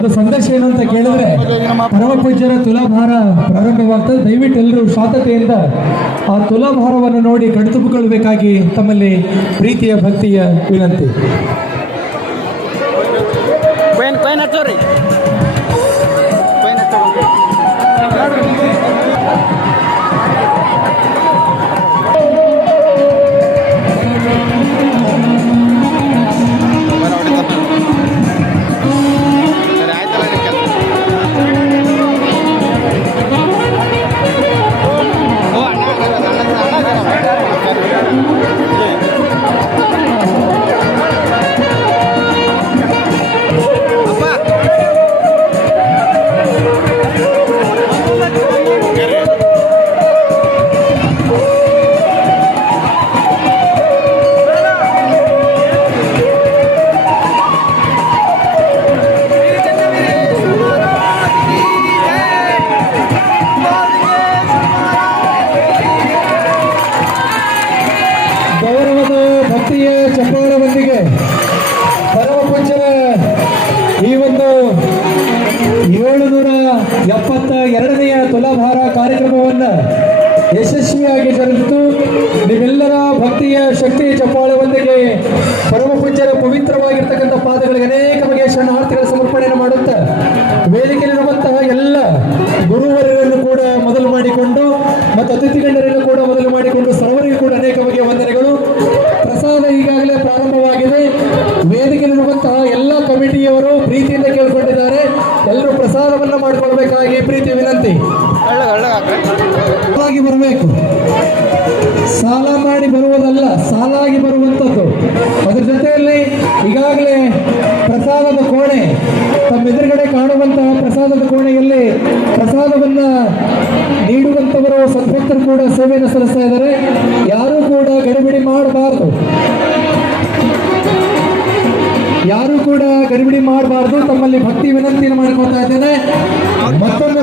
ಸಂದೇಶ ಏನು ಅಂತ ಕೇಳಿದ್ರೆ ಪರಮ ಪೂಜ್ಯರ ತುಲಾಭಾರ ಪ್ರಾರಂಭವಾಗ್ತದೆ. ದಯವಿಟ್ಟು ಎಲ್ಲರೂ ಶಾಂತತೆಯಿಂದ ಆ ತುಲಾಭಾರವನ್ನು ನೋಡಿ ಕಣ್ತುಂಬಿಕೊಳ್ಳಬೇಕಾಗಿ ತಮ್ಮಲ್ಲಿ ಪ್ರೀತಿಯ ಭಕ್ತಿಯ ವಿನಂತಿ. ಭಕ್ತಿಯ ಚಪ್ಪಾಳದೊಂದಿಗೆ ಪರಮ ಪೂಜ್ಯರ ಈ ಒಂದು 772ನೇ ತುಲಾಭಾರ ಕಾರ್ಯಕ್ರಮವನ್ನು ಯಶಸ್ವಿಯಾಗಿ ಜರುಗಿತು. ನಿಮ್ಮೆಲ್ಲರ ಭಕ್ತಿಯ ಶಕ್ತಿಯ ಚಪ್ಪಾಳದೊಂದಿಗೆ ಪರಮ ಪೂಜ್ಯರ ಪವಿತ್ರವಾಗಿರ್ತಕ್ಕಂಥ ಪಾದಗಳಿಗೆ ಅನೇಕ ಬಗೆಯ ಶರಣಾರ್ಥಿಗಳ ಸಮರ್ಪಣೆಯನ್ನು ಮಾಡುತ್ತಾ ವೇದಿಕೆಯಲ್ಲಿರುವಂತಹ ಎಲ್ಲ ಗುರುವರರನ್ನು ಕೂಡ ಮೊದಲು ಮಾಡಿಕೊಂಡು ಮತ್ತು ಅತಿಥಿ ಗಣ್ಯರನ್ನು ಕೂಡ ಮೊದಲು ಮಾಡಿಕೊಂಡು ಸರ್ವರಿಗೂ ಕೂಡ ಅನೇಕ ಬಗೆಯ ವಂದನೆಗಳು. ಪ್ರಸಾದ ಈಗಾಗಲೇ ಪ್ರಾರಂಭವಾಗಿದೆ. ವೇದಿಕೆಯಲ್ಲಿರುವಂತಹ ಎಲ್ಲ ಕಮಿಟಿಯವರು ಪ್ರೀತಿಯಿಂದ ಕೇಳಿಕೊಂಡಿದ್ದಾರೆ. ಎಲ್ಲರೂ ಪ್ರಸಾದವನ್ನು ಮಾಡಿಕೊಳ್ಬೇಕಾಗಿ ಪ್ರೀತಿ ವಿನಂತಿ. ಬರಬೇಕು, ಸಾಲ ಮಾಡಿ ಬರುವುದಲ್ಲ, ಸಾಲಾಗಿ ಬರುವಂಥದ್ದು. ಅದರ ಜೊತೆಯಲ್ಲಿ ಈಗಾಗಲೇ ಪ್ರಸಾದದ ಕೋಣೆ, ತಮ್ಮ ಎದುರುಗಡೆ ಕಾಣುವಂತಹ ಪ್ರಸಾದದ ಕೋಣೆಯಲ್ಲಿ ಪ್ರಸಾದವನ್ನ ನೀಡುವಂಥವರು ಸದ್ಭಕ್ತರು ಕೂಡ ಸೇವೆಯನ್ನು ಸಲ್ಲಿಸ್ತಾ ಇದ್ದಾರೆ. ಯಾರೂ ಕೂಡ ಗಡಿಬಿಡಿ ಮಾಡಬಾರ್ದು, ತಮ್ಮಲ್ಲಿ ಭಕ್ತಿ ವಿನಂತಿಯನ್ನು ಮಾಡಿಕೊಳ್ತಾ ಇದ್ದೇನೆ. ಮತ್ತೊಮ್ಮೆ